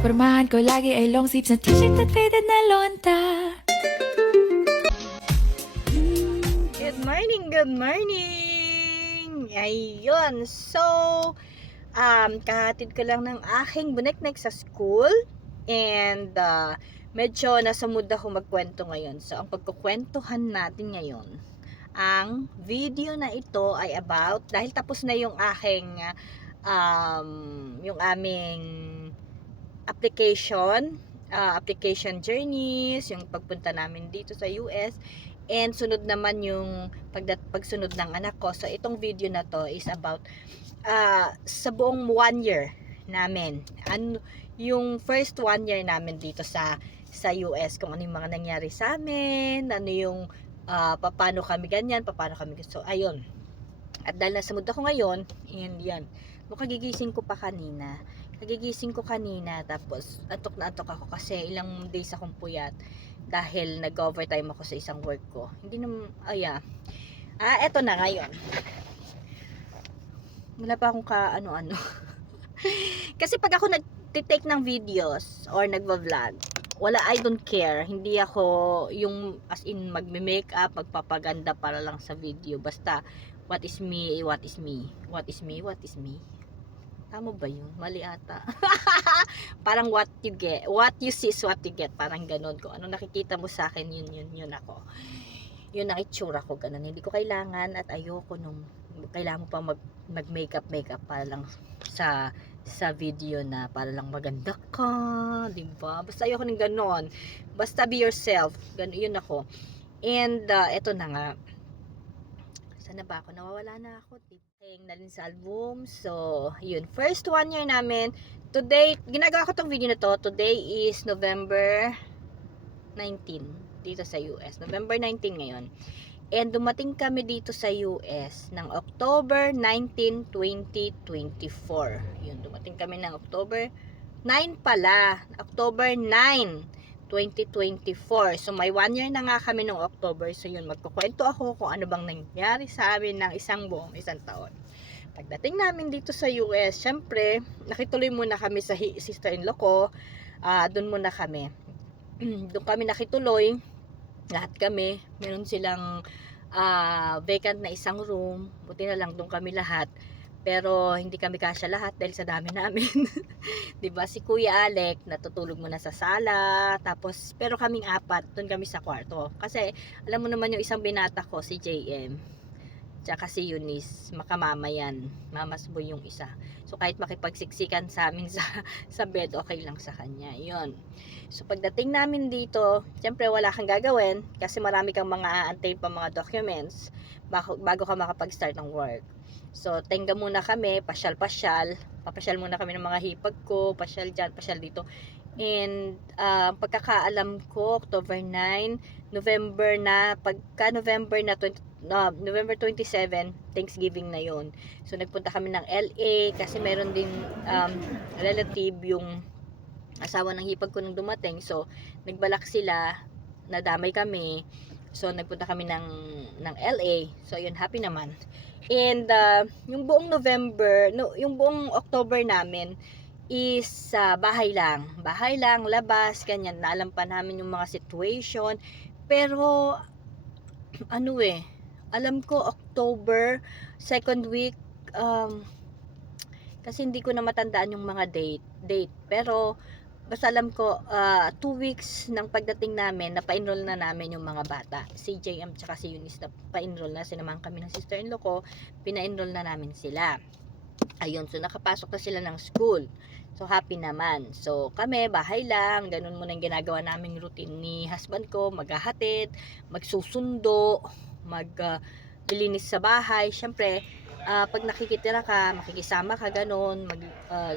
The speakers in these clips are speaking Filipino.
pormahan ko lagi ay long sleeves na t-shirt at faded na lonta. Good morning, good morning! Ayun, so, kahatid ko lang ng aking buneknek sa school and medyo nasa mood ako magkwento ngayon. So, ang pagkukwentuhan natin ngayon, ang video na ito ay about, dahil tapos na yung aking, yung aming application journeys, yung pagpunta namin dito sa US, and sunod naman yung pagsunod ng anak ko. So itong video na to is about sa buong 1 year namin, yung first 1 year namin dito sa US, kung ano yung mga nangyari sa amin, ano yung paano kami ganyan, paano kami, so ayun. At dahil nasa mood ako ngayon, and yan, kagigising ko kanina, tapos antok na antok ako kasi ilang days akong puyat dahil nag-overtime ako sa isang work ko. Hindi naman, eto na ngayon. Wala pa akong ano-ano. Kasi pag ako nag-take ng videos or nagva-vlog, I don't care. Hindi ako yung as in magme-makeup, magpapaganda para lang sa video. Basta, what is me. Tama ba yun? Mali ata. Parang what you see is what you get. Parang ganun. Kung ano nakikita mo sa akin, yun ako. Yun ang itsura ko, ganun. Hindi ko kailangan at ayoko nung kailangan mo pa mag-makeup para lang sa video na para lang maganda ka, diba? Basta ayoko ng ganun. Basta be yourself. Ganun, yun ako. And eto na nga. Sana ba ako? Nawawala na ako. Tipeng na rin sa album. So, yun. First 1 year namin. Today, ginagawa ko tong video na to. Today is November 19 dito sa US. November 19 ngayon. And dumating kami dito sa US ng October 19, 2024. Yun, dumating kami ng October 9 pala. October 9, 2024. So may 1 year na nga kami noong October. So yun, magkukwento ako kung ano bang nangyari sa amin ng isang taon. Pagdating namin dito sa US, syempre, nakituloy muna kami sa sister-in-law ko. Doon muna kami. Doon kami nakituloy. Lahat kami. Meron silang vacant na isang room. Buti na lang doon kami lahat. Pero hindi kami kasya lahat dahil sa dami namin. 'Di ba? Si Kuya Alec natutulog muna sa sala, tapos pero kaming apat doon kami sa kwarto. Kasi alam mo naman yung isang binata ko, si JM, tsaka si Eunice, makamama yan. Mama's boy yung isa. So kahit makipagsiksikan sa amin sa bed, okay lang sa kanya. 'Yon. So pagdating namin dito, siyempre wala kang gagawin kasi marami kang mga aantay pa mga documents bago ka makapag-start ng work. So, tenga muna kami, papasyal muna kami ng mga hipag ko, pasyal dyan, pasyal dito. And, pagkakaalam ko, October 9, November na, November 27, Thanksgiving na yon. So, nagpunta kami ng LA kasi meron din relative yung asawa ng hipag ko nung dumating. So, nagbalak sila, nadamay kami. So, nagpunta kami ng LA. So, yun, happy naman. And yung buong yung buong October namin is bahay lang, labas, ganyan. Naalam pa namin yung mga situation. Pero alam ko October second week, kasi hindi ko na matandaan yung mga date. Pero basta alam ko 2 weeks ng pagdating namin, napa-enroll na namin yung mga bata. Si JM tsaka si Eunice na pa-enroll na. Sinamahan kami ng sister-in-law ko, pina-enroll na namin sila. Ayun, so nakapasok na sila ng school. So happy naman. So kami, bahay lang, ganun muna yung ginagawa naming routine ni husband ko, maghahatid, magsusundo, maglilinis sa bahay. Syempre, pag nakikitira ka, makikisama ka, ganun,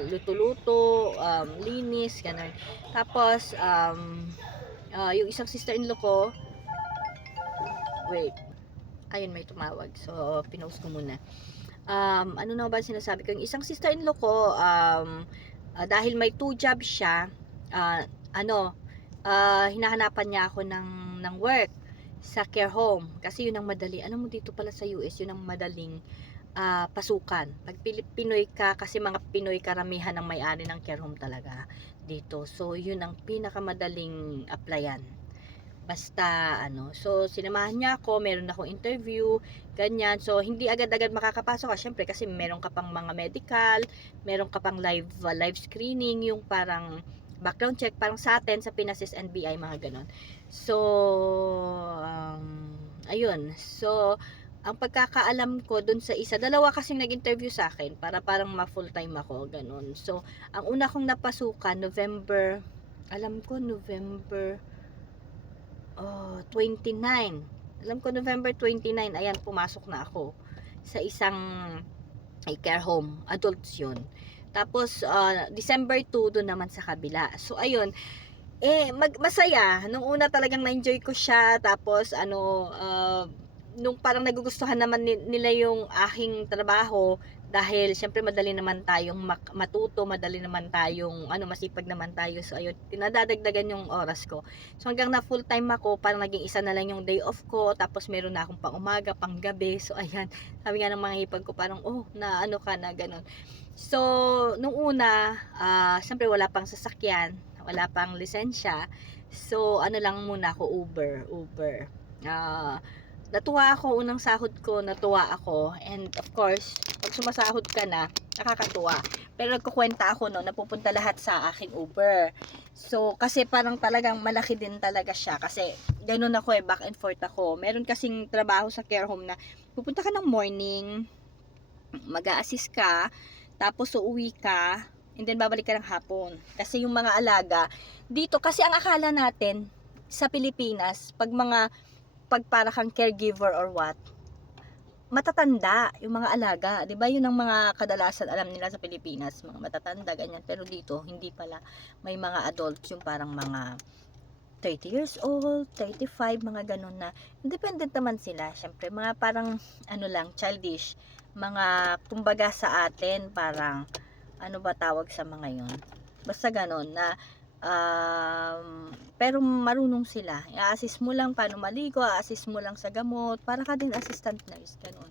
luto-luto, linis, ganun. Tapos, yung isang sister-in-law ko, ayun, may tumawag. So, pinost ko muna. Ano na ba sinasabi ko? Yung isang sister-in-law ko, dahil may 2 jobs siya, hinahanapan niya ako ng work sa care home. Kasi yun ang madali. Alam mo, dito pala sa US, yun ang madaling pasukan. Pag Pinoy ka, kasi mga Pinoy karamihan ang may-ari ng care home talaga. dito. So, yun ang pinakamadaling applyan. Basta, so, sinamahan niya ako, meron akong interview, ganyan. So, hindi agad-agad makakapasok ka, syempre, kasi meron ka pang mga medical, meron ka pang live screening, yung parang background check, parang sa atin, sa Pinas is NBI, mga ganon. So, ayun. So, ang pagkakaalam ko dun sa isa, dalawa kasing nag-interview sa akin para parang ma-full time ako, ganun. So, ang una kong napasukan, November 29. Alam ko November 29, ayan, pumasok na ako sa isang care home, adults yun. Tapos, December 2, doon naman sa kabila. So, ayun, masaya. Nung una talagang na-enjoy ko siya. Tapos, nung parang nagugustuhan naman nila yung aking trabaho, dahil syempre madali naman tayong matuto, madali naman tayong masipag naman tayo. So ayun, tinadadagdagan yung oras ko. So hanggang na full time ako, parang naging isa na lang yung day off ko, tapos meron na akong pang umaga, pang gabi. So ayan, sabi nga ng mga hipag ko, parang na ka na ganun. So nung una, syempre wala pang sasakyan, wala pang lisensya. So lang muna ako, Uber. Natuwa ako, unang sahod ko, natuwa ako. And of course, pag sumasahod ka na, nakakatuwa. Pero nagkukwenta ako napupunta lahat sa aking Uber. So, kasi parang talagang malaki din talaga siya. Kasi, ganun ako back and forth ako. Meron kasing trabaho sa care home na pupunta ka ng morning, mag-a-assist ka, tapos uuwi ka, and then babalik ka ng hapon. Kasi yung mga alaga, dito, kasi ang akala natin, sa Pilipinas, pag para kang caregiver or what, matatanda yung mga alaga, 'di ba? Yun ang mga kadalasan alam nila sa Pilipinas, mga matatanda ganyan. Pero dito hindi pala, may mga adults yung parang mga 30 years old, 35, mga ganun na independent naman sila. Syempre mga parang lang, childish, mga kumbaga sa atin parang ba tawag sa mga yun, basta ganun na pero marunong sila. I-assist mo lang paano maligo, i-assist mo lang sa gamot, para ka din assistant nurse, ganun.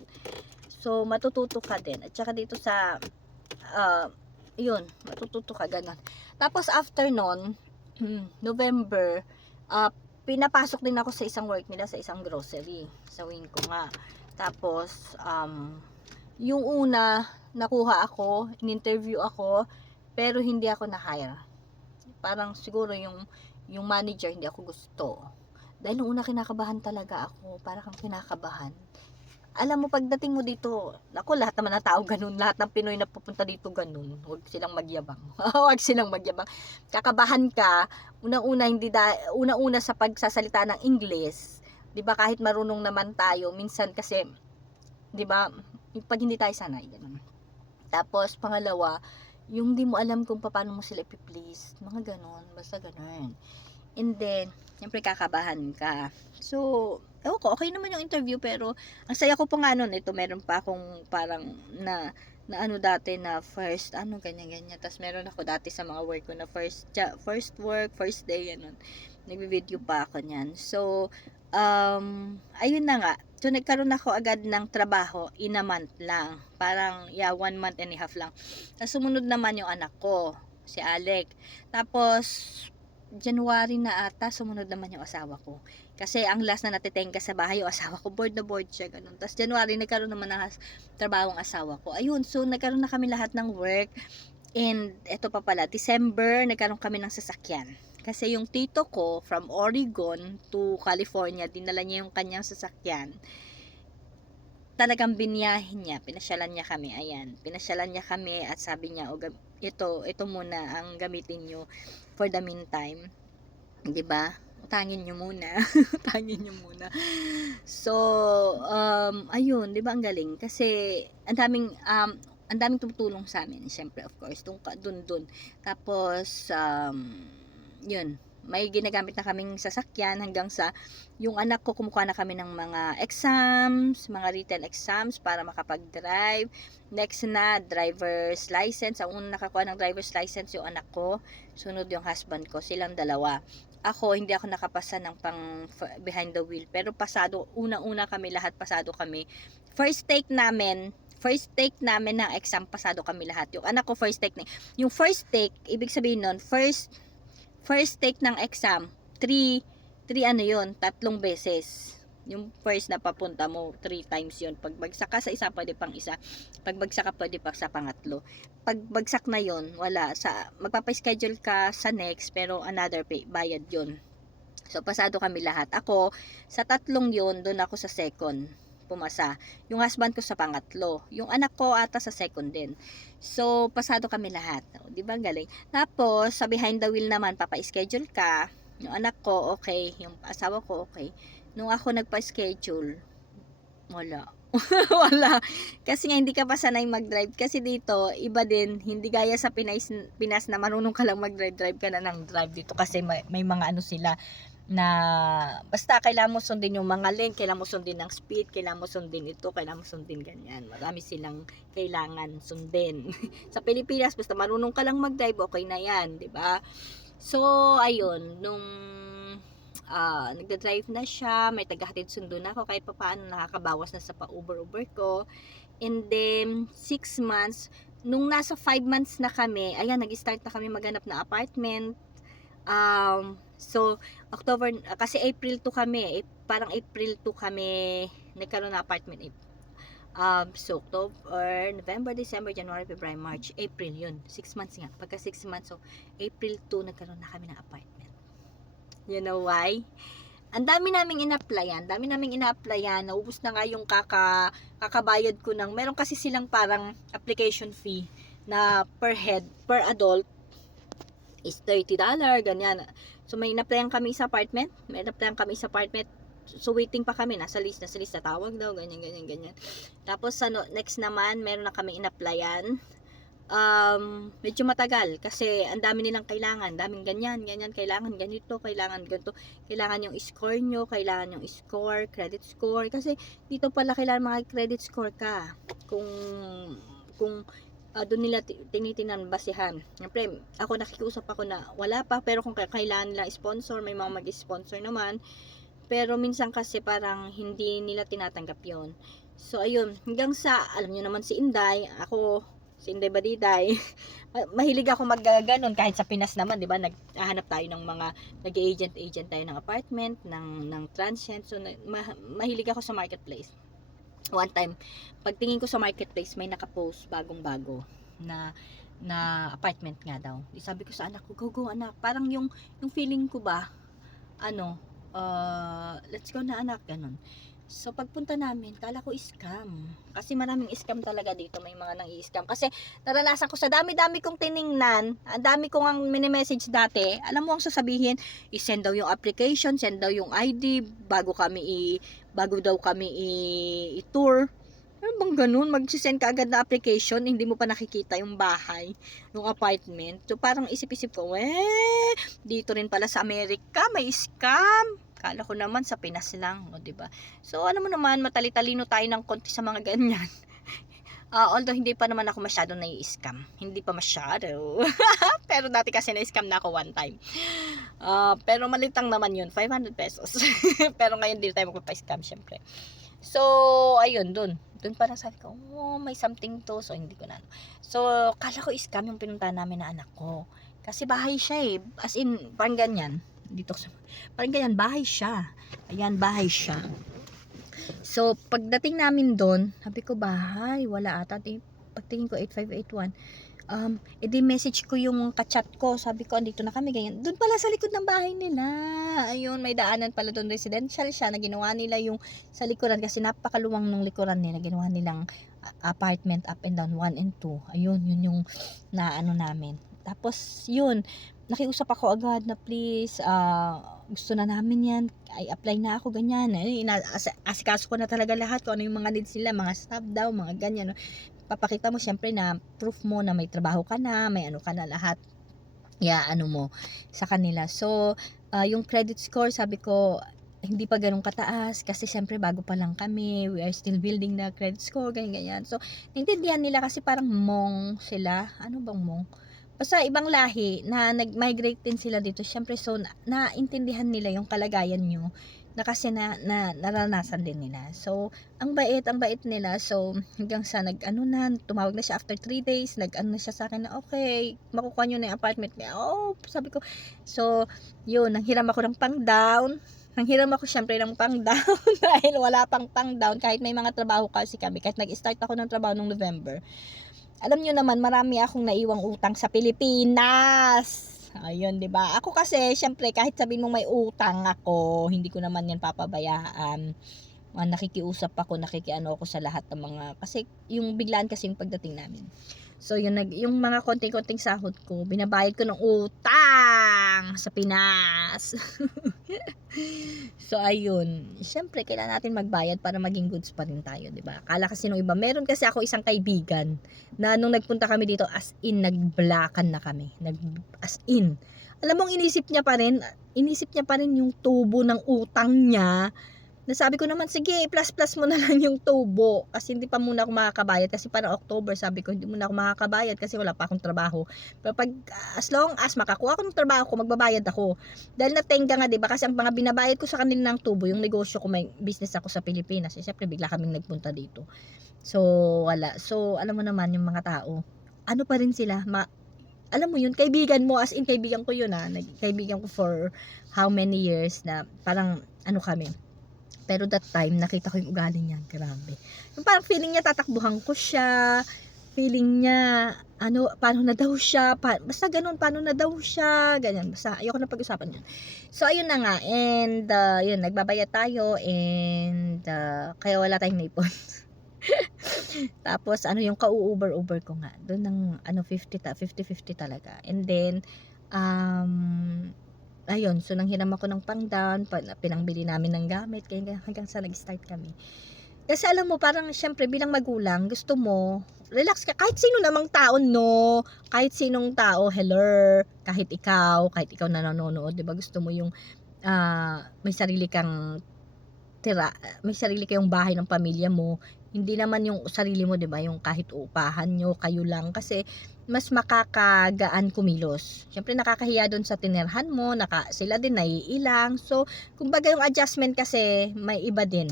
So, matututo ka din. At saka dito sa, yun, matututo ka, ganun. Tapos, after nun, November, pinapasok din ako sa isang work nila, sa isang grocery. Sawin ko nga. Tapos, yung una, nakuha ako, in-interview ako, pero hindi ako na-hire. Parang siguro yung manager hindi ako gusto. Dahil nung una kinakabahan talaga ako, parang kinakabahan. Alam mo, pagdating mo dito, ako lahat naman ng tao ganun, lahat ng Pinoy na pupunta dito ganun, huwag silang magyabang. Huwag silang magyabang. Kakabahan ka, unang-una sa pagsasalita ng English, 'di ba, kahit marunong naman tayo, minsan kasi 'di ba, pag hindi tayo sanay ganun. Tapos pangalawa, yung di mo alam kung paano mo sila i-please, mga ganon, basta ganon. And then, siyempre kakabahan ka. So, ewan ko, okay naman yung interview, pero ang saya ko pa nga nun, ito meron pa akong parang na dati na first, ganyan-ganyan. Tapos meron ako dati sa mga work ko na first work, first day, ganun. Nagbi-video pa ako niyan. So, ayun na nga. So, nagkaroon ako agad ng trabaho in a month lang. Parang, 1 month and a half lang. Tapos, sumunod naman yung anak ko, si Alec. Tapos, January na ata, sumunod naman yung asawa ko. Kasi, ang last na natitengga sa bahay, yung asawa ko, board na board siya, ganun. Tapos, January, nagkaroon naman ng trabaho ang asawa ko. Ayun, so, nagkaroon na kami lahat ng work. And, eto pa pala, December, nagkaroon kami ng sasakyan. Kasi yung tito ko, from Oregon to California, dinala niya yung kanyang sasakyan. Talagang biniyahin niya, pinasyalan niya kami, ayan. Pinasyalan niya kami at sabi niya, ito muna ang gamitin niyo for the meantime. 'Di ba? Utangin niyo muna. Utangin niyo muna. So, ayun, 'di ba ang galing? Kasi ang daming tumutulong sa amin, syempre, of course, dun. Tapos, yun, may ginagamit na kaming sasakyan hanggang sa yung anak ko, kumukuha na kami ng mga exams, mga written exams para makapag-drive. Next na, driver's license. Ang unang nakakuha ng driver's license yung anak ko, sunod yung husband ko, silang dalawa. Ako, hindi ako nakapasa ng pang behind the wheel, pero pasado, unang-una kami, lahat pasado kami. First take namin, first take namin ng exam, pasado kami lahat. Yung anak ko first take na. Yung first take, ibig sabihin nun, first take ng exam, 3 ano yun, 3 beses. Yung first na papunta mo, 3 times yun. Pag bagsak ka sa isa, pwede pang isa. Pag bagsak ka, pwede pa sa pangatlo. Pag bagsak na yun, wala. Magpapaschedule ka sa next, pero another bayad yun. So, pasado kami lahat. Ako, sa 3 yun, doon ako sa second pumasa. Yung husband ko sa pangatlo. Yung anak ko ata sa second din. So, pasado kami lahat. O, di ba galing? Tapos, sa behind the wheel naman, papa-schedule ka. Yung anak ko, okay. Yung asawa ko, okay. Nung ako nagpa-schedule, wala. Wala. Kasi nga, hindi ka pa sanay mag-drive. Kasi dito, iba din. Hindi gaya sa Pinas na marunong ka lang mag-drive. Drive ka na ng drive dito. Kasi may mga ano sila na basta kailangan mo sundin yung mga lane, kailangan mo sundin ng speed, kailangan mo sundin ito, kailangan mo sundin ganyan. Marami silang kailangan sundin. Sa Pilipinas, basta marunong ka lang mag-drive, okay na yan, di ba? So, ayun, nung nagda-drive na siya, may tagahatid sundo na ako, kahit pa paano nakakabawas na sa pa-Uber ko. And then, 6 months, nung nasa 5 months na kami, ayan, nag-start na kami maghanap na apartment. So, October, kasi April 2 kami, parang April 2 kami nagkaroon na apartment. So, October, November, December, January, February, March, April, yun. 6 months nga. Pagka 6 months, so, April 2, nagkaroon na kami ng apartment. You know why? Ang dami naming ina-applyan. Naubos na nga yung kakabayad ko ng, meron kasi silang parang application fee na per head, per adult, is $30, ganyan. So, may ina-applyan kami sa apartment. So, waiting pa kami. Nasa list, tawag daw, ganyan. Tapos, next naman, meron na kami ina-applyan. Medyo matagal kasi ang dami nilang kailangan, daming ganyan, kailangan ganito, kailangan ganito, kailangan yung score nyo, kailangan yung score, credit score, kasi dito pala kailangan mga credit score ka kung doon nila tinitingnan basehan. Siyempre, ako nakikiusap ako na wala pa, pero kung kailangan nila sponsor, may mga mag-sponsor naman, pero minsan kasi parang hindi nila tinatanggap yon. So ayun, hanggang sa, alam nyo naman si Inday, si Inday Badiday, mahilig ako mag-ganon kahit sa Pinas naman, di ba? Naghahanap tayo ng mga nag-agent tayo ng apartment, ng transient. So mahilig ako sa marketplace. One time, pagtingin ko sa marketplace, may naka-post bagong-bago na apartment nga daw. Di sabi ko sa anak ko, go anak. Parang yung feeling ko ba, let's go na anak, ganon. So, pagpunta namin, kala ko scam. Kasi maraming scam talaga dito. May mga nang i-scam. Kasi, naranasan ko sa dami-dami kong tiningnan, ang dami kong ang mini-message dati, alam mo ang sasabihin, i-send daw yung application, send daw yung ID, bago daw kami i-tour. Ano bang ganun? Mag-send ka agad na application, hindi mo pa nakikita yung bahay, yung apartment. So, parang isip-isip ko, dito rin pala sa Amerika, may scam. Kala ko naman sa Pinas lang, o diba? So, ano mo naman, matali-talino tayo ng konti sa mga ganyan. Although, hindi pa naman ako masyado nai-scam. Hindi pa masyado. Pero dati kasi na-scam na ako one time. Pero malitang naman yun, 500 pesos. Pero ngayon, di tayo magpapa-scam, syempre. So, ayun, dun parang sabi ko, may something to. So, hindi ko na. So, kala ko scam yung pinuntahan namin na anak ko. Kasi bahay siya As in, parang ganyan. Parang ganyan, bahay siya. Ayan, bahay siya. So, pagdating namin doon, sabi ko, bahay, wala ata. Pagtingin ko, 8581. Edi message ko yung kachat ko. Sabi ko, andito na kami, ganyan. Doon pala sa likod ng bahay nila. Ayun, may daanan pala doon. Residential siya, na ginawa nila yung sa likuran. Kasi napakaluwang ng likuran nila. Ginawa nilang apartment up and down, 1 and 2. Ayun, yun yung naano namin. Tapos, yun, nakiusap ako agad na please, gusto na namin yan, ay apply na ako, ganyan. Asikaso ko na talaga lahat kung ano yung mga needs nila, mga staff daw, mga ganyan. Papakita mo syempre na proof mo na may trabaho ka na, may ano ka na lahat. Ano mo sa kanila. So, yung credit score, sabi ko, hindi pa ganun kataas kasi syempre bago pa lang kami, we are still building the credit score, ganyan. So, naintindihan nila kasi parang Hmong sila. Ano bang Hmong? Basta ibang lahi na nag-migrate din sila dito. Syempre, so, naintindihan nila yung kalagayan nyo na kasi naranasan din nila. So, ang bait nila. So, hanggang sa tumawag na siya after 3 days, na siya sa akin na, okay, makukuha nyo na yung apartment niya. Oh, sabi ko. So, yun, nanghiram ako ng pang-down. Nanghiram ako syempre ng pang-down dahil wala pang pang-down kahit may mga trabaho kasi kami. Kahit nag-start ako ng trabaho noong November. Alam nyo naman, marami akong naiwang utang sa Pilipinas. Ayun, 'di ba? Ako kasi, syempre, kahit sabihin mong may utang ako, hindi ko naman 'yan papabayaan. Nakikiusap ako, nakikiano ako sa lahat ng mga kasi yung biglaan kasi yung pagdating namin. So, yung mga konting-konting sahod ko, binabayad ko ng utang sa Pinas. So, ayun. Siyempre, kailangan natin magbayad para maging goods pa rin tayo, di ba? Akala kasi nung iba, meron kasi ako isang kaibigan na nung nagpunta kami dito, as in, nag-blackan na kami. As in. Alam mong inisip niya pa rin yung tubo ng utang niya. Nasabi ko naman, sige, plus mo na lang yung tubo. Kasi hindi pa muna ako makakabayad. Kasi parang October, sabi ko, hindi muna ako makakabayad kasi wala pa akong trabaho. Pero as long as makakuha ako ng trabaho ko, magbabayad ako. Dahil natenga nga, diba? Kasi ang mga binabayad ko sa kanila ng tubo, yung negosyo ko, may business ako sa Pilipinas. Siyempre, bigla kaming nagpunta dito. So, wala. So, alam mo naman, yung mga tao, ano pa rin sila, alam mo yun, kaibigan mo, as in kaibigan ko yun kaibigan ko for how many years na parang kami. Pero that time, nakita ko yung ugali niya. Grabe. Yung parang feeling niya, tatakbuhan ko siya. Feeling niya, paano na daw siya. Basta ganun, paano na daw siya. Ganyan. Basta, ayoko na pag-usapan yun. So, ayun na nga. And, yun, nagbabayad tayo. And, kaya wala tayong naipon. Tapos, yung ka-uber ko nga. Doon ng, 50-50 talaga. And then, ayun, so nanghiram ako ng pang-down, pinangbili namin ng gamit, hanggang sa nag-start kami. Kasi alam mo, parang syempre bilang magulang, gusto mo, relax ka, kahit sino namang tao, no? Kahit sinong tao, hello, kahit ikaw na nanonood, diba? Gusto mo yung, may sarili kang may sarili kayong bahay ng pamilya mo, hindi naman yung sarili mo, 'di ba? Yung kahit upahan nyo, kayo lang kasi mas makakagaan kumilos. Syempre nakakahiya doon sa tinerhan mo, sila din naiilang. So, kumbaga yung adjustment kasi may iba din.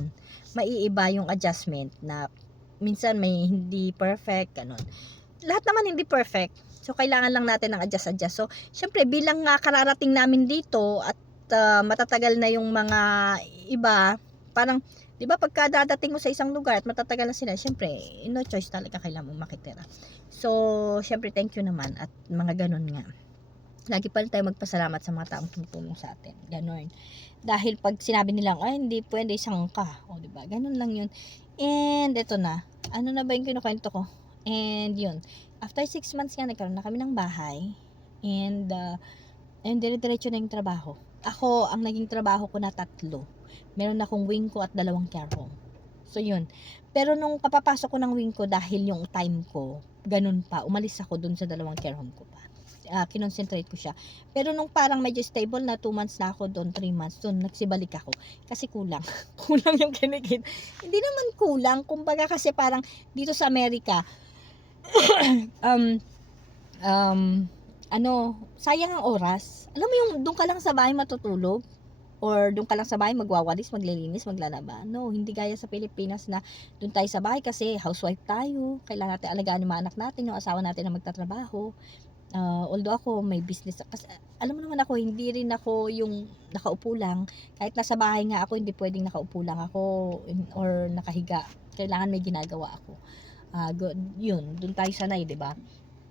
Maiiba yung adjustment na minsan may hindi perfect, ganun. Lahat naman hindi perfect. So, kailangan lang natin ng adjust. So, syempre bilang kararating namin dito at matatagal na yung mga iba, parang 'di ba pagka dadating mo sa isang lugar at matatagal na sila, syempre no choice talaga, kailangan mo makitira. So, syempre thank you naman at mga ganun nga. Lagi pa rin tayo magpasalamat sa mga taong tumutulong sa atin. Ganun. Dahil pag sinabi nilang, ay hindi pwede isang ka, o 'di ba? Ganun lang 'yun. And ito na. Ano na ba yung kinukwento ko? And 'yun. After 6 months nga nagkaroon na kami ng bahay. And dire-diretso na yung trabaho. Ako, ang naging trabaho ko na 3. Meron akong wing ko at 2 care home. So, yun. Pero nung kapapasok ko ng wing ko, dahil yung time ko, ganun pa, umalis ako dun sa 2 care home ko pa. Kinonsentrate ko siya. Pero nung parang medyo stable na, 2 months na ako doon, 3 months, dun nagsibalik ako. Kasi kulang. Kulang yung kinikita. Hindi naman kulang. Kumbaga kasi parang dito sa Amerika, sayang ang oras. Alam mo yung doon ka lang sa bahay matutulog? Or doon ka lang sa bahay magwawalis, maglilinis, maglalaba. No, hindi gaya sa Pilipinas na doon tayo sa bahay kasi housewife tayo. Kailangan natin alagaan yung mga anak natin, yung asawa natin na magtatrabaho. Although ako may business, kasi alam mo naman ako, hindi rin ako yung nakaupo lang. Kahit nasa bahay nga ako, hindi pwedeng nakaupo lang ako or nakahiga. Kailangan may ginagawa ako. Yun, doon tayo sanay, 'di ba?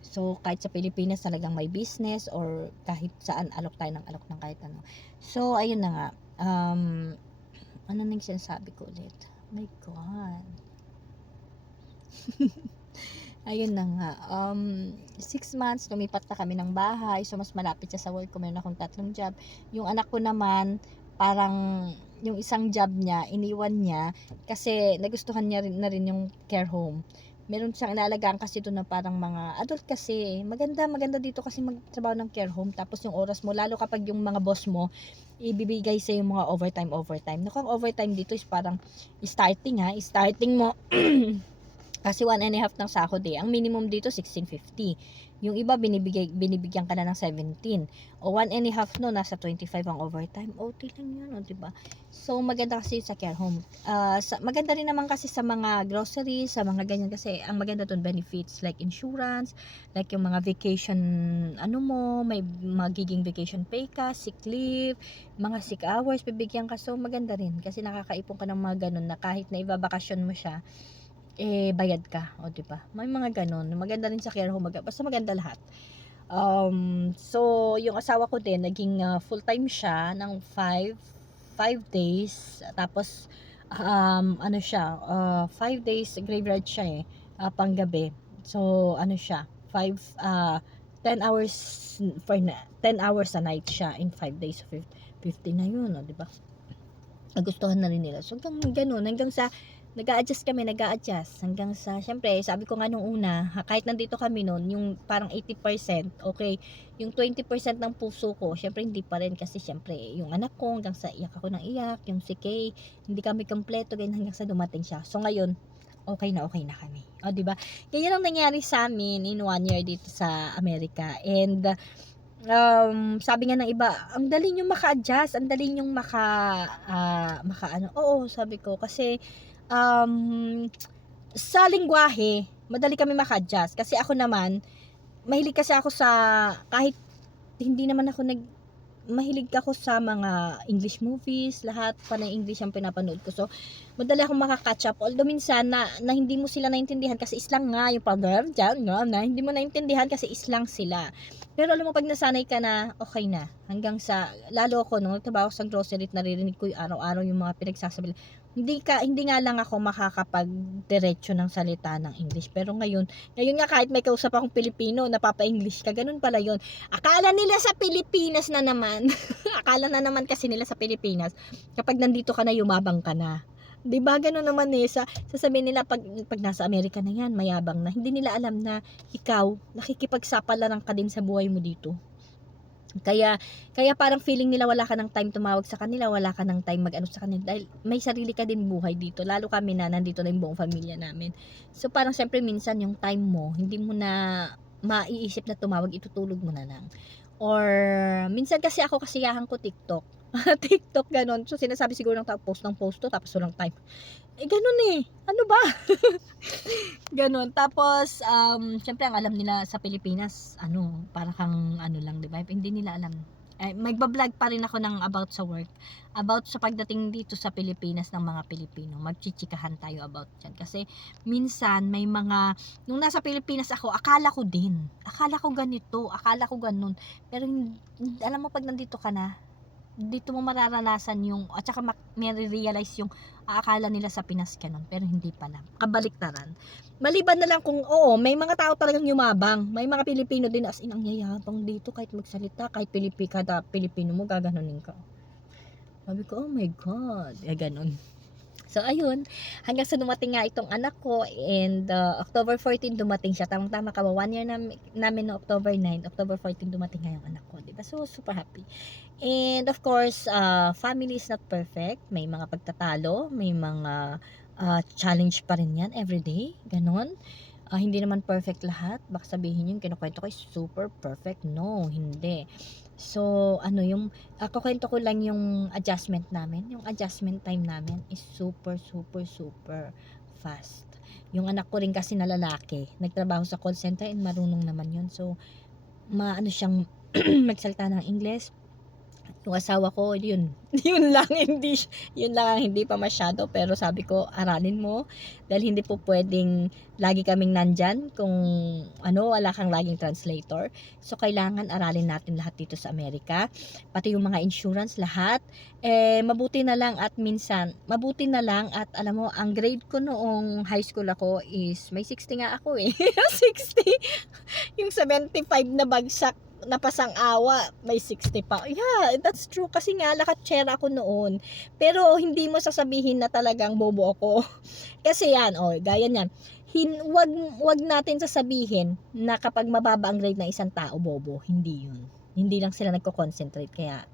So, kahit sa Pilipinas talagang may business or kahit saan alok tayo ng alok ng kahit ano. So, ayun na nga. Ano nang sinasabi ko ulit? Oh my God. Ayun na nga. 6 months, lumipat na kami ng bahay. So, mas malapit siya sa work ko. Meron akong 3 job. Yung anak ko naman, parang yung isang job niya, iniwan niya kasi nagustuhan niya na rin yung care home. Meron siyang inaalagaan kasi doon na parang mga adult kasi. Maganda dito kasi magtrabaho ng care home. Tapos yung oras mo, lalo kapag yung mga boss mo, ibibigay sa yung mga overtime. Naku, ang overtime dito is parang starting mo Kasi 1.5 ng sahod eh. Ang minimum dito 16.50. Yung iba binibigyan ka na ng 17. O 1.5 no, nasa 25 ang overtime. OT lang yun, o diba? So maganda kasi sa care home. Maganda rin naman kasi sa mga groceries, sa mga ganyan kasi ang maganda doon benefits like insurance, like yung mga vacation may magiging vacation pay ka, sick leave, mga sick hours bibigyan ka. So maganda rin kasi nakakaipon ka ng mga ganun na kahit na ibabakasyon mo siya, bayad ka, o di ba? May mga ganun. Maganda rin sa care home, basta maganda lahat. So yung asawa ko din naging full-time siya ng 5 days. Tapos siya, 5 days graveyard siya panggabi. So siya, 10 hours 10 hours a night siya in 5 days. 50 na yun, o di ba? Nagustuhan na rin nila. So hanggang ganun, hanggang sa nag-a-adjust hanggang sa, syempre, sabi ko nga nung una, kahit nandito kami noon, yung parang 80%, okay, yung 20% ng puso ko, syempre hindi pa rin kasi syempre, yung anak ko, hanggang sa iyak ako ng iyak, yung si Kay, hindi kami kompleto, ganyan hanggang sa dumating siya. So ngayon, okay na kami. O, di ba? Ganyan ang nangyari sa amin in 1 year dito sa Amerika. And, sabi nga ng iba, ang dali nyo maka-adjust, ang dali nyo oo, sabi ko, kasi, sa lingwahe, madali kami maka-adjust. Kasi ako naman, mahilig kasi ako sa, kahit hindi naman ako mahilig ako sa mga English movies, lahat panay English ang pinapanood ko. So, madali akong makaka-catch up. Although minsan na hindi mo sila naintindihan kasi islang nga yung program dyan, na hindi mo naintindihan kasi islang sila. Pero alam mo, pag nasanay ka na, okay na. Hanggang sa, lalo ako, nung nagtrabaho sa grocery at naririnig ko yung araw-araw yung mga pinagsasabi. Hindi nga lang ako makakapag-diretso ng salita ng English. Pero ngayon nga kahit may kausap akong Pilipino, napapa-English ka, ganun pala yun. Akala nila sa Pilipinas na naman, akala na naman kasi nila sa Pilipinas, kapag nandito ka na, yumabang ka na. 'Di ba gano'n naman sasabihin nila pag nasa Amerika na 'yan, mayabang na. Hindi nila alam na ikaw nakikipagsapalaran ka din sa buhay mo dito. Kaya parang feeling nila wala ka ng time tumawag sa kanila, wala ka ng time mag-ano sa kanila dahil may sarili ka din buhay dito. Lalo kami na nandito na yung buong pamilya namin. So parang siyempre minsan yung time mo, hindi mo na maiisip na tumawag, itutulog mo na lang. Or minsan kasi ako kasiyahan ko TikTok. TikTok ganon. So sinasabi siguro ng tao, post to tapos walang time. Ganun ano ba? Ganon. Tapos, syempre ang alam nila sa Pilipinas, para kang lang, di ba? Hindi nila alam. Magbablog pa rin ako ng about sa work. About sa pagdating dito sa Pilipinas ng mga Pilipino. Magchichikahan tayo about yan. Kasi, minsan, may mga, nung nasa Pilipinas ako, akala ko din. Akala ko ganito, akala ko ganun. Pero, alam mo, pag nandito ka na, dito mo mararanasan yung, at saka may realize yung akala nila sa Pinas ganun, pero hindi pala, kabaliktaran. Maliban na lang kung may mga tao talagang yumabang, may mga Pilipino din as in ang yayabang dito, kahit magsalita, kahit Pilipino mo gaganunin ka. Sabi ko, oh my god, ganun. So ayun, hanggang sa dumating nga itong anak ko, and October 14 dumating siya, tamang-tama ka ba, 1 year namin no October 9, October 14 dumating nga yung anak ko, diba? So super happy. And of course, family is not perfect, may mga pagtatalo, may mga challenge pa rin yan everyday, ganon. Hindi naman perfect lahat, baka sabihin yung kinukwento ko is super perfect, no, hindi. So, yung kukwento ko lang yung adjustment namin. Yung adjustment time namin is super, super, super fast. Yung anak ko rin kasi na lalaki, nagtrabaho sa call center and marunong naman yun. So, siyang magsalita ng English. Yung asawa ko, yun lang hindi pa masyado, pero sabi ko, aralin mo, dahil hindi po pwedeng lagi kaming nandyan kung wala kang laging translator. So kailangan aralin natin lahat dito sa Amerika, pati yung mga insurance, lahat. Mabuti na lang at alam mo, ang grade ko noong high school ako is may 60 nga ako 60. Yung 75 na bagsak napasang awa, may 60 pa. Yeah, that's true. Kasi nga, lakatsera ako noon. Pero, hindi mo sasabihin na talagang bobo ako. Kasi yan, gaya niyan. Wag natin sasabihin na kapag mababa ang grade ng isang tao, bobo. Hindi yun. Hindi lang sila nagko-concentrate. Kaya,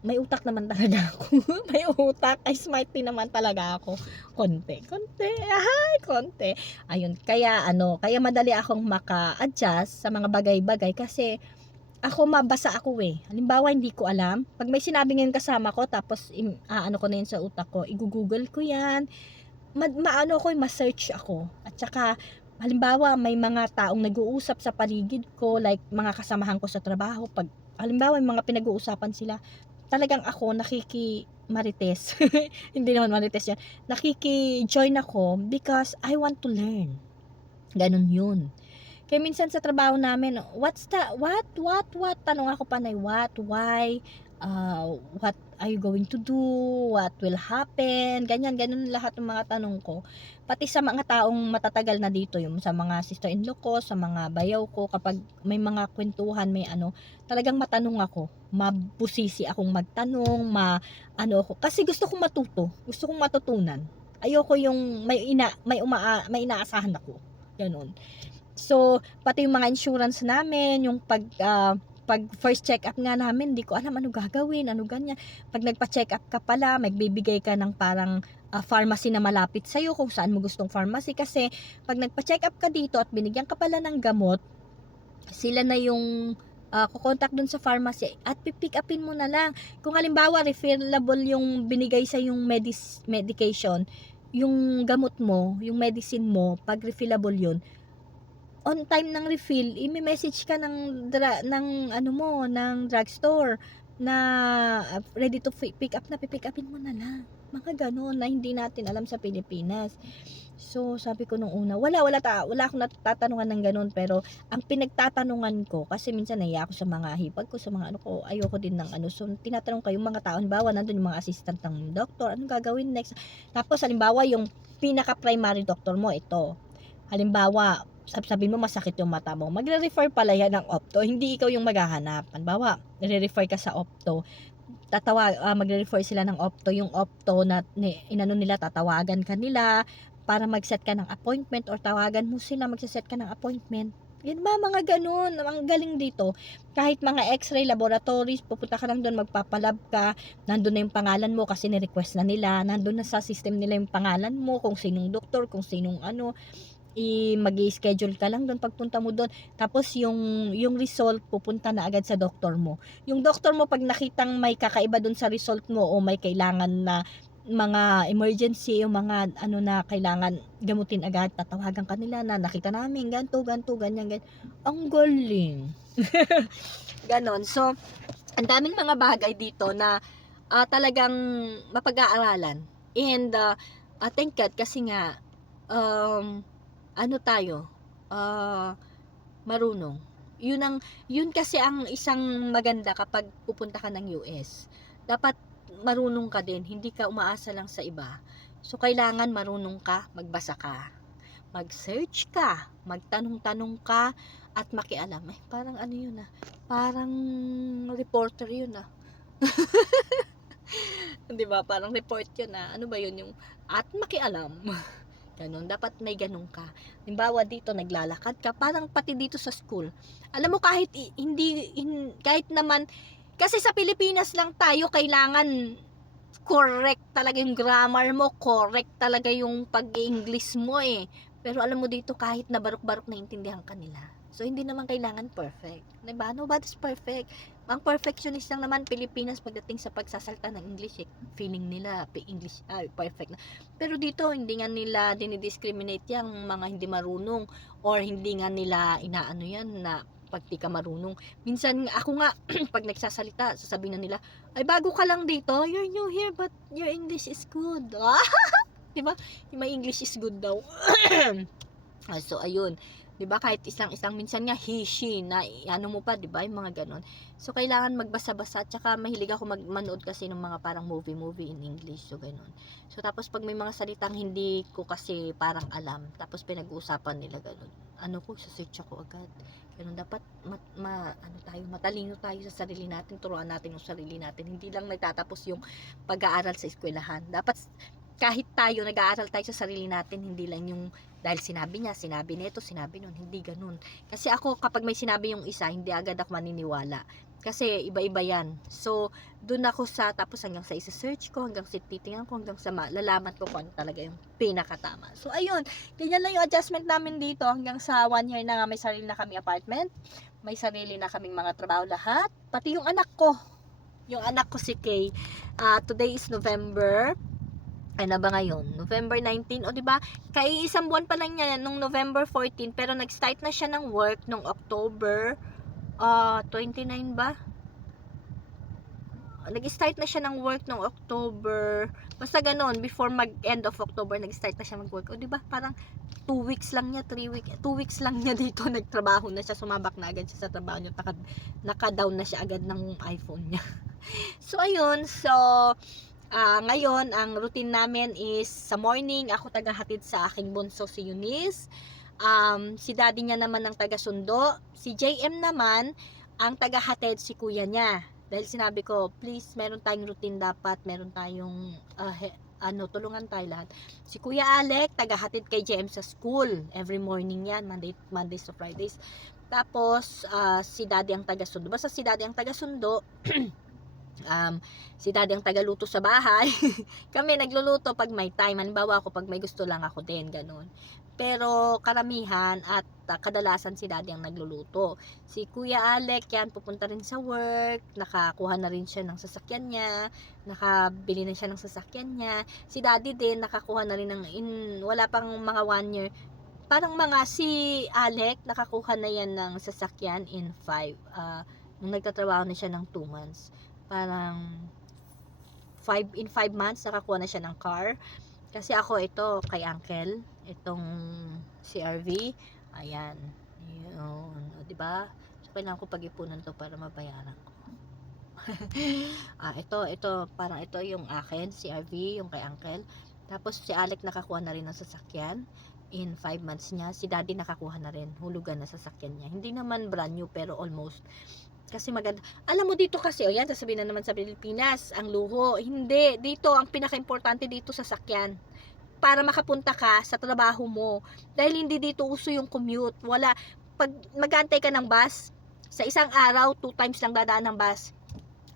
may utak naman talaga ako. May utak. Ay, smart din naman talaga ako. Konti. Ayun, kaya madali akong maka-adjust sa mga bagay-bagay kasi ako mabasa ako eh. Halimbawa, hindi ko alam. Pag may sinabi ngayon kasama ko, tapos ano ko na yun sa utak ko, i-google ko yan. Ma-search ako. At saka, halimbawa, may mga taong nag-uusap sa paligid ko, like mga kasamahan ko sa trabaho. Pag, halimbawa, may mga pinag-uusapan sila, talagang ako nakiki-marites. Hindi naman marites yan. Nakiki-join ako because I want to learn. Ganun yun. Kaya minsan sa trabaho namin, what, tanong ako panay, what, why, what are you going to do, what will happen, ganyan lahat ng mga tanong ko. Pati sa mga taong matatagal na dito, yung sa mga sister-in-law ko, sa mga bayaw ko, kapag may mga kwentuhan, may talagang matanong ako, mabusisi akong magtanong, ako, kasi gusto kong matuto, gusto kong matutunan. Ayoko yung may inaasahan ako. Ganun. So, pati yung mga insurance namin, yung pag first check up nga namin, hindi ko alam ano gagawin, ano ganyan. Pag nagpa-check up ka pala, magbibigay ka ng parang pharmacy na malapit sa'yo kung saan mo gustong pharmacy. Kasi, pag nagpa-check up ka dito at binigyan ka pala ng gamot, sila na yung kukontak dun sa pharmacy at pipick upin mo na lang. Kung halimbawa, refillable yung binigay sa yung medication, yung gamot mo, yung medicine mo, pag refillable yun, on time ng refill, i-message ka ng drugstore na ready to pick up na, pipick upin mo na lang. Mga ganun na hindi natin alam sa Pilipinas. So, sabi ko nung una, wala akong natatanungan ng ganun, pero ang pinagtatanungan ko, kasi minsan naiya ako sa mga hipag ko, sa mga ko, ayoko din ng so tinatanong ko yung mga tao, halimbawa nandun yung mga assistant ng doctor, anong gagawin next? Tapos, halimbawa yung pinaka-primary doctor mo, ito. Halimbawa, sabihin mo masakit yung mata mo, magre-refer pala yan ng opto, hindi ikaw yung maghahanap. Halimbawa, nire-refer ka sa opto, magre-refer sila ng opto, yung opto na inano nila, tatawagan ka nila para mag-set ka ng appointment, or tawagan mo sila, mag-set ka ng appointment. Yan ba, mga ganun, ang galing dito. Kahit mga x-ray laboratories, pupunta ka lang doon, magpapalab ka, nandun na yung pangalan mo kasi ni-request na nila, nandun na sa system nila yung pangalan mo, kung sinong doktor, kung sinong mag-i-schedule ka lang doon pagpunta mo doon. Tapos yung result pupunta na agad sa doktor mo. Yung doktor mo pag nakitang may kakaiba doon sa result mo o may kailangan na mga emergency, yung mga na kailangan gamutin agad, tatawagan ka nila na nakita namin ganto, ganyan. Ang galing. Ganon. So, ang daming mga bagay dito na talagang mapag-aaralan. And thank God kasi nga tayo, marunong. Yun kasi ang isang maganda kapag pupunta ka ng US. Dapat marunong ka din, hindi ka umaasa lang sa iba. So, kailangan marunong ka, magbasa ka, mag-search ka, magtanong-tanong ka, at makialam. Parang yun parang reporter yun diba? Parang report yun ano ba yun yung, at makialam. Ganon, dapat may ganun ka. Halimbawa dito naglalakad ka, parang pati dito sa school. Alam mo kahit kahit naman kasi sa Pilipinas lang tayo kailangan correct talaga yung grammar mo, correct talaga yung pag-English mo Pero alam mo dito kahit na barok-barok na intindihan ka nila. So hindi naman kailangan perfect. Diba? Nobody's perfect. Ang perfectionist lang naman Pilipinas pagdating sa pagsasalta ng English feeling nila English perfect na. Pero dito hindi nga nila dinidiscriminate yung mga hindi marunong, or hindi nga nila inaano yan na pag di ka marunong. Minsan ako nga pag nagsasalita sasabihin na nila, ay bago ka lang dito, you're new here but your English is good. Diba? My English is good daw. So ayun, 'di ba? Kahit isang minsan nga he, she na mo pa, 'di ba? Yung mga ganon. So kailangan magbasa-basa, tsaka mahilig ako manood kasi ng mga parang movie in English, so ganon. So tapos pag may mga salitang hindi ko kasi parang alam, tapos pinag-uusapan nila ganon. Ko sa search ako agad. Ganun dapat matalino tayo sa sarili natin, turuan natin yung sarili natin. Hindi lang nagtatapos yung pag-aaral sa eskwelahan. Dapat kahit tayo nag-aaral tayo sa sarili natin, hindi lang yung dahil sinabi nito, sinabi nun, hindi ganun. Kasi ako kapag may sinabi yung isa, hindi agad ako maniniwala. Kasi iba-iba yan. So, dun ako sa, tapos hanggang sa isa-search ko, hanggang sa titingnan ko, hanggang sa malalaman ko kung ano talaga yung pinakatama. So, ayun, ganyan lang yung adjustment namin dito hanggang sa 1 year na nga may sarili na kami apartment, may sarili na kaming mga trabaho lahat, pati yung anak ko. Yung anak ko si Kay, today is November, ano ba ngayon? November 19, o diba? Kay isang buwan pa lang niya nung November 14, pero nag-start na siya ng work nung October 29 ba? Nag-start na siya ng work nung October. Basta ganun, before mag-end of October, nag-start na siya mag-work. O, diba? Parang 2 weeks lang niya, 3 weeks, 2 weeks lang niya dito nagtrabaho na siya, sumabak na agad siya sa trabaho niya, naka-down na siya agad ng iPhone niya. So, ayun. So, ngayon, ang routine namin is sa morning, ako tagahatid sa aking bunso si Eunice. Si daddy niya naman ang taga-sundo. Si JM naman, ang taga-hatid si kuya niya. Dahil sinabi ko, please, meron tayong routine dapat. Meron tayong, tulungan tayo lahat. Si Kuya Alec, taga-hatid kay JM sa school. Every morning yan, Mondays to Fridays. Tapos, si daddy ang taga-sundo. Basta si daddy ang taga-sundo, si daddy ang tagaluto sa bahay. Kami nagluluto pag may time. Halimbawa ako, pag may gusto lang ako din, ganun. Pero karamihan at kadalasan si daddy ang nagluluto. Si Kuya Alec, yan, pupunta rin sa work, nakakuha na rin siya ng sasakyan niya, nakabili na siya ng sasakyan niya. Si daddy din, nakakuha na rin wala pang mga 1 year. Parang si Alec, nakakuha na yan ng sasakyan in 5, nung nagtatrabaho na siya ng 2 months. Parang 5 months, nakakuha na siya ng car. Kasi ako, ito, kay Uncle, itong CRV, ayan, yun, o, diba? So, kailangan ko pag-ipunan to para mabayaran ko. Ito, parang ito yung akin, CRV, yung kay Uncle. Tapos, si Alec nakakuha na rin ng sasakyan, in 5 months niya. Si Daddy nakakuha na rin, hulugan na sasakyan niya. Hindi naman brand new, pero almost. Kasi maganda. Alam mo dito kasi, yan, sasabihin na naman sa Pilipinas, ang luho. Hindi, dito, ang pinaka-importante dito sa sasakyan. Para makapunta ka sa trabaho mo. Dahil hindi dito uso yung commute. Wala, pag mag-aantay ka ng bus, sa isang araw, 2 times lang dadaan ng bus.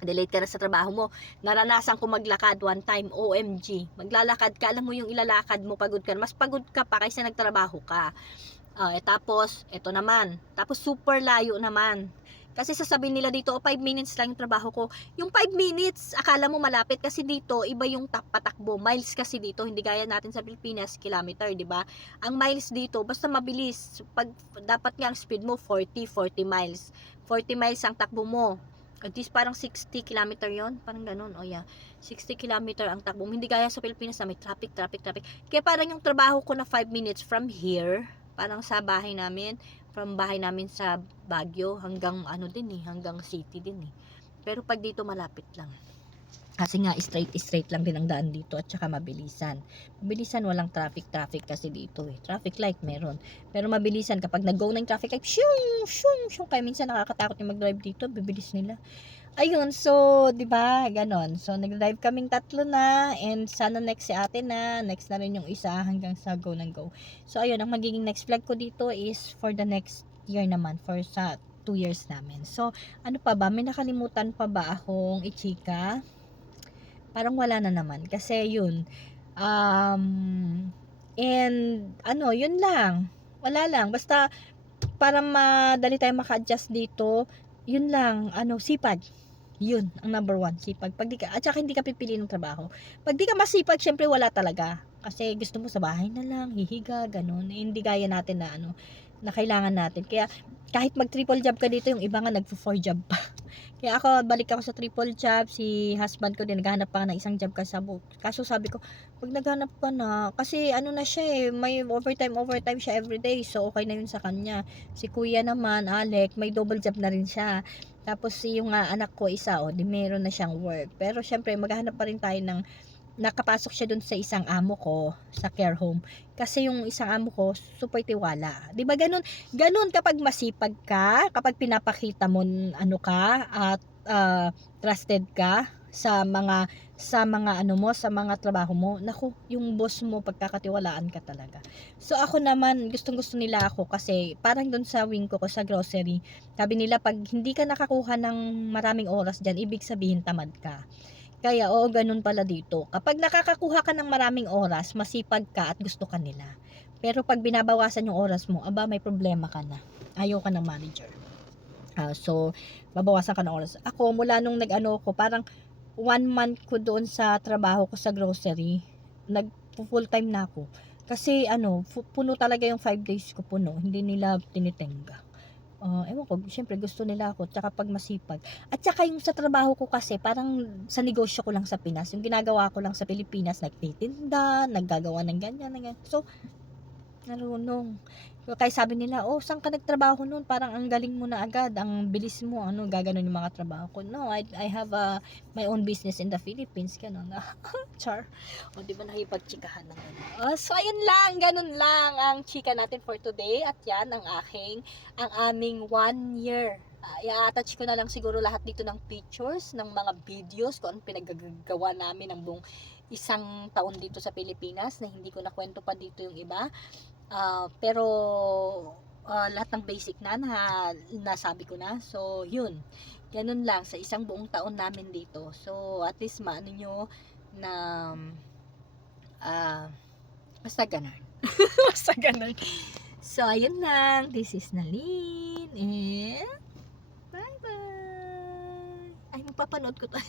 Delayed ka na sa trabaho mo. Naranasan ko maglakad 1 time, OMG. Maglalakad ka, alam mo yung ilalakad mo, pagod ka. Mas pagod ka pa kaysa nagtrabaho ka. Tapos, ito naman. Tapos, super layo naman. Kasi sasabihin nila dito, 5 minutes lang yung trabaho ko. Yung 5 minutes, akala mo malapit kasi dito, iba yung patakbo. Miles kasi dito, hindi gaya natin sa Pilipinas, kilometer, di ba? Ang miles dito, basta mabilis. Dapat nga ang speed mo, 40 miles. 40 miles ang takbo mo. At least parang 60 kilometer yon, parang ganun. O yeah, 60 kilometer ang takbo mo. Hindi gaya sa Pilipinas na may traffic. Kaya parang yung trabaho ko na 5 minutes from here, parang sa bahay namin, from bahay namin sa Baguio hanggang hanggang city din eh. Pero pag dito malapit lang. Kasi nga straight lang din ang daan dito at saka mabilisan. Walang traffic kasi dito eh. Traffic light meron. Pero mabilisan kapag nag-go na yung traffic light, shung. Kaya minsan nakakatakot yung mag-drive dito, bibilis nila. Ayun, so, di ba, ganon. So, nag-drive kaming 3 na, and sana next si ate na, next na rin yung isa hanggang sa go ng go. So, ayun, ang magiging next vlog ko dito is for the next year naman, for sa 2 years namin. So, ano pa ba? May nakalimutan pa ba akong ichika? Parang wala na naman. Kasi, yun. Yun lang. Wala lang. Basta, para madali tayo maka-adjust dito, yun lang, sipag. Yun, ang number 1, sipag. At saka hindi ka pipili ng trabaho. Pag di ka masipag, syempre wala talaga. Kasi gusto mo sa bahay na lang, hihiga, ganun. Hindi gaya natin na kailangan natin. Kaya, kahit mag-triple job ka dito, yung iba nga nag-4 job pa. Kaya balik ako sa triple job. Si husband ko din, naghahanap pa ng isang job kasabot. Kaso sabi ko, pag naghanap ka na, kasi na siya eh, may overtime siya everyday. So, okay na yun sa kanya. Si kuya naman, Alec, may double job na rin siya. Tapos yung anak ko isa, di meron na siyang work. Pero syempre, maghahanap pa rin tayo ng nakapasok siya dun sa isang amo ko sa care home. Kasi yung isang amo ko, super tiwala. 'Di ba ganun? Ganun kapag masipag ka, kapag pinapakita mo ka at trusted ka sa mga ano mo, sa mga trabaho mo. Naku, yung boss mo pagkakatiwalaan ka talaga. So ako naman, gustong-gusto nila ako kasi parang doon sa wing ko sa grocery, sabi nila pag hindi ka nakakuha ng maraming oras diyan, ibig sabihin tamad ka. Kaya oo, ganun pala dito. Kapag nakakakuha ka ng maraming oras, masipag ka at gusto ka nila. Pero pag binabawasan yung oras mo, aba may problema ka na. Ayaw ka ng manager. So, babawasan ka ng oras. Ako, mula nung nag-ano ko, parang 1 month ko doon sa trabaho ko sa grocery, nag full time na ako. Kasi ano, puno talaga yung 5 days ko puno, hindi nila tinitenga. Ewan ko, syempre gusto nila ako, tsaka pag masipag. At tsaka yung sa trabaho ko kasi, parang sa negosyo ko lang sa Pinas, yung ginagawa ko lang sa Pilipinas, nagtitinda, naggagawa ng ganyan, ng ganyan. So, marunong. Kaya sabi nila, oh, saan ka nagtrabaho noon? Parang ang galing mo na agad, ang bilis mo, ano, gaganon yung mga trabaho ko. No, I have my own business in the Philippines, ganun. Char. O, di ba nakipagchikahan ng ano? So, ayun lang, ganun lang ang chika natin for today. At yan, ang aming 1 year. I-attach ko na lang siguro lahat dito ng pictures, ng mga videos, kung anong pinaggagawa namin ng buong 1 taon dito sa Pilipinas, na hindi ko na kwento pa dito yung iba. Pero lahat ng basic na nasabi ko na. So yun, ganun lang sa 1 buong taon namin dito. So at least maano nyo na basta ganun. Basta ganun. So ayun lang, this is Nalin and bye bye. Ay, mapapanood ko to.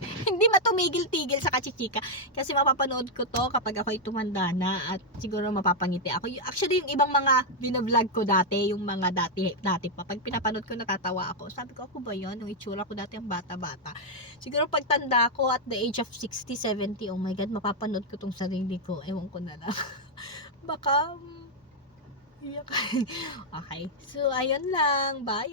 Hindi matumigil-tigil sa kachichika kasi mapapanood ko to kapag ako'y tumanda na at siguro mapapangiti ako. Actually, yung ibang mga binablog ko dati, yung mga dati pa, pag pinapanood ko natatawa ako. Sabi ko, ako ba yun? Yung itsura ko dati ang bata-bata. Siguro pag tanda ko at the age of 60, 70, oh my God, mapapanood ko tong sarili ko. Ewan ko na lang. Baka iyak. Okay, so ayun lang, bye.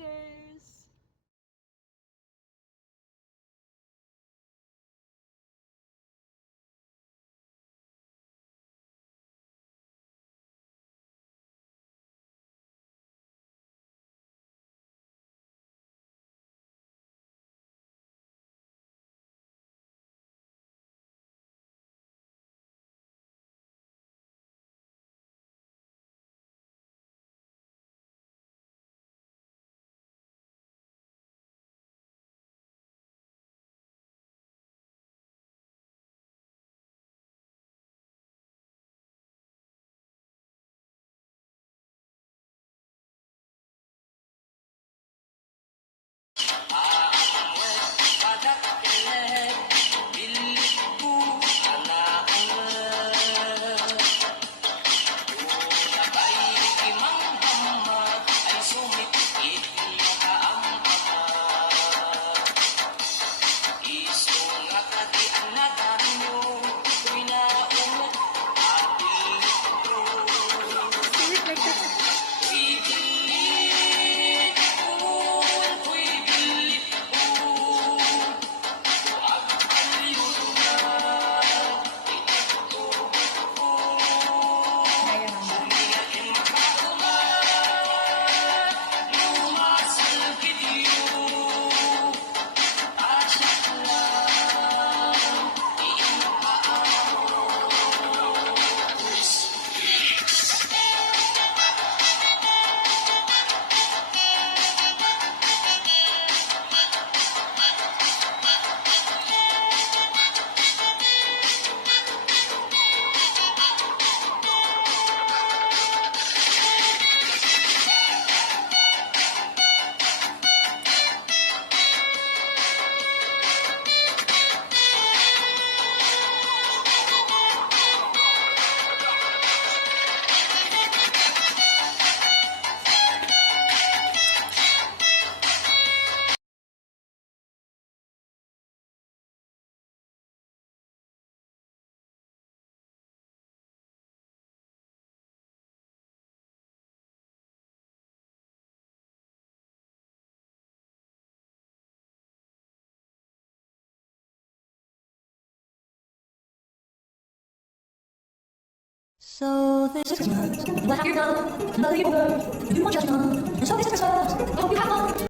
So this is Christmas. Let your go. Another year will go. You want just one. And so this is Christmas. I hope you have fun.